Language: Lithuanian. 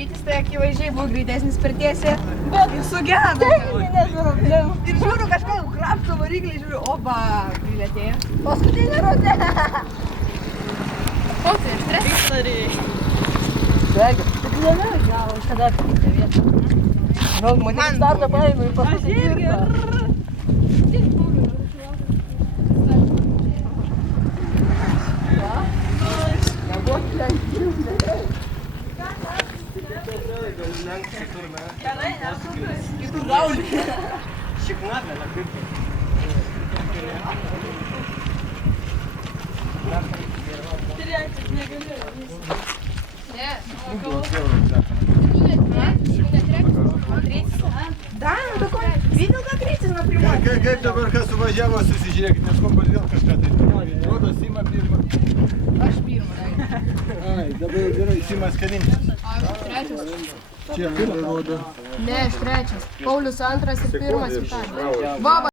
Rytis tai akivaizdžiai buvo greitesnis per tiesę, bet sugedo. Ir žiūriu, kažką jau krapšto variklį, žiūriu, oba, prilėtėjo. Paskutinė rūtė. O, tai aštres? Bėgi. Tik nenau, gal, aš kada aptikti vietą. Gal, matyt, startą paėmė ir paskutinį. Kitur gauni. Šiknatė, na kaip tai. Da, nu tako, vidėl ką greitis nuo pirmo. Kaip dabar kas suvažiavo, susižiūrėkit, nes kompas vėl kažką tai. Rodos Sima pirmą. Aš pirmą. Ai, dabar gerai, Simas kalintis. Aš trečias. Čia pirmą rodo. Ne, aš trečias. Paulius antras ir pirmas Vitalijus.